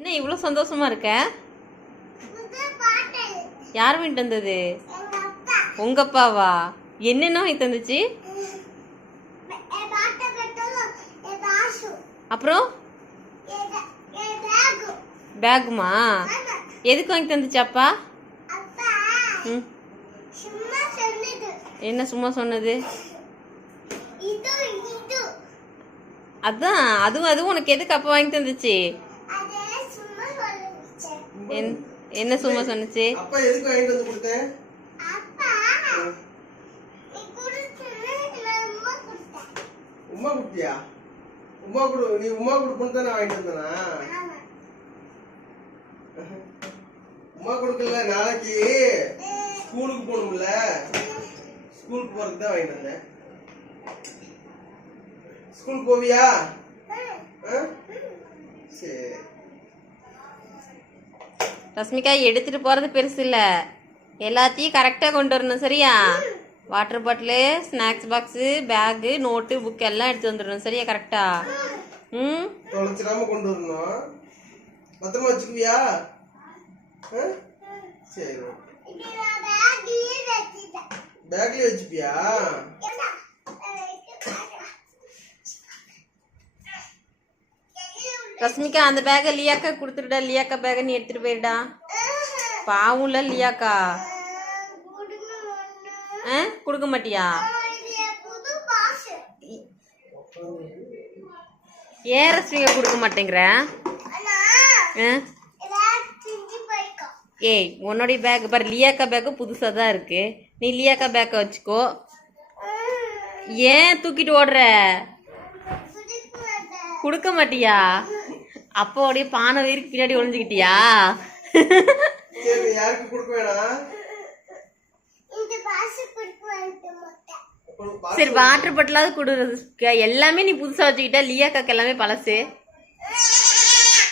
என்ன இவ்வளோ சந்தோஷமா இருக்க? யார் வாங்கிட்டு வந்தது? உங்க அப்பாவா என்னென்ன வாங்கி தந்துச்சு அப்புறம்? என் பேகு பேக்குமா? ஆமா எதுக்கு வாங்கி தந்துச்சு அப்பா? என்ன சும்மா சொன்னது? அதான் அதுவும் அதுவும் உனக்கு எதுக்கு அப்பா வாங்கி தந்துச்சு என்ன சும்மா சொன்னுச்சு? அப்பா எதுக்கு வாங்கிட்டு வந்து கொடுத்தேன் கொடுத்தேன் உமா குட்டியா உமா குடு நீ உமா கொடுப்பன்னு தான் வாங்கிட்டு வந்தேனா? ஆமா உமா கொடுக்கல நாளைக்கு ஸ்கூலுக்கு போகணும்ல. ஸ்கூலுக்கு போறதுக்கு தான் வாங்கிட்டு வந்தேன். ஸ்கூல் போவியா? ஆ? சரி. ரஷ்மிகா எடுத்துட்டு போறது பெருசு இல்ல. எல்லாத்தையும் கரெக்டா கொண்டு வரணும் சரியா? Water bottle snacks box bag note book எல்லாம் எடுத்து வந்துடணும் சரியா கரெக்டா ம்? தொலைச்சிடாம கொண்டு வரணும். பத்திரமா வச்சுக்குவியா? சரி பேக்லயே வச்சுப்பியா? ரஷ்மிகா அந்த பேக்கை லியாக்கா கொடுத்துருடா லியாக்கா பேக்கை நீ எடுத்துட்டு போயிடுடா. பாவும்ல லியாக்கா. ஆ? கொடுக்க மாட்டியா? ஏன் ரஷ்மிகா கொடுக்க மாட்டேங்கிற? ஆ? ஏய் உன்னுடைய பேக் பாரு லியாக்கா பேக்கு புதுசாக தான் இருக்கு. நீ லியாக்கா பேக்கை வச்சுக்கோ. ஏன் தூக்கிட்டு ஓடுற? கொடுக்க மாட்டியா? அப்போடைய பானை வயிறுக்கு பின்னாடி ஒளிஞ்சுக்கிட்டியா? யாருக்கு கொடுக்க வேணாம்? சரி வாட்டர் பாட்டிலாவது கொடு எல்லாமே நீ புதுசா வச்சுக்கிட்டா. லியாக்காக்கு எல்லாமே பழசு.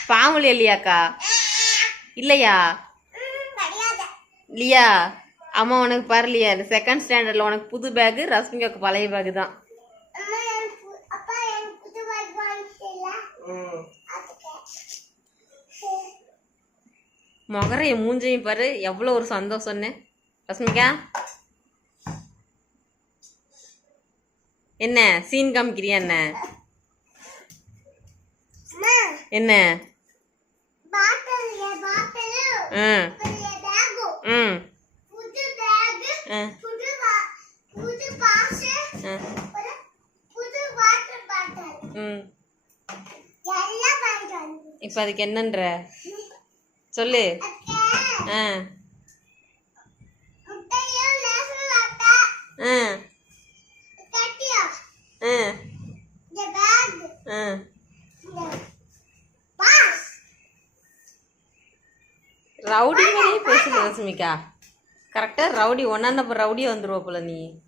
பாவம் லியாக்கா? இல்லையா. லியா அம்மா உனக்கு பாரு லியா இந்த செகண்ட் ஸ்டாண்டர்ட்ல உனக்கு புது பேகு ரஷ்மிகாக்கு பழைய பேகு தான் அம்மா, எனக்கு பு- அப்பா எனக்கு புது bag வாங்கிட்டீங்களா? ம். அதுக்கு. சரி. முகரையும் மூஞ்சையும் பாரு எவ்வளோ ஒரு சந்தோஷம்னு. ரஷ்மிகா? என்ன? சீன் காமிக்கிறியா என்ன? என்ன. இப்போ அதுக்கு என்னன்ற? சொல்லு. ஆ. ரவுடி மாதிரியே பேசுது ரஷ்மிகா. கரெக்டாக ரவுடி ஒன்னாந்த ரவுடியே வந்துருவா போல நீ.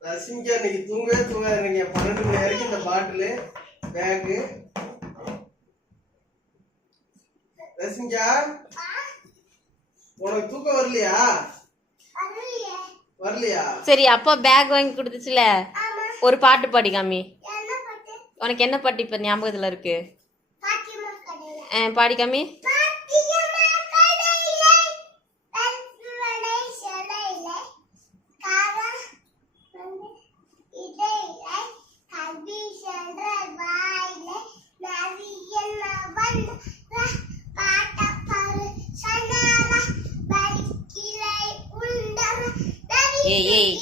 ரஷ்மிகா இன்னைக்கு தூங்கவே தூங்காதீங்க. பன்னெண்டு மணி வரைக்கும் இந்த பாட்டிலு பேக்கு ரஷ்மிகா உனக்கு தூக்கம் வரலையா? வரலையே. வரலையா? சரி அப்பா பேக் வாங்கி கொடுத்துச்சுல. ஆமா, ஒரு பாட்டு பாடி காமி. என்ன பாட்டு? உனக்கு என்ன பாட்டு இப்போ ஞாபகத்தில் இருக்கு? பாடி காமி. பாத்திமா உண்டவ, ஏய்,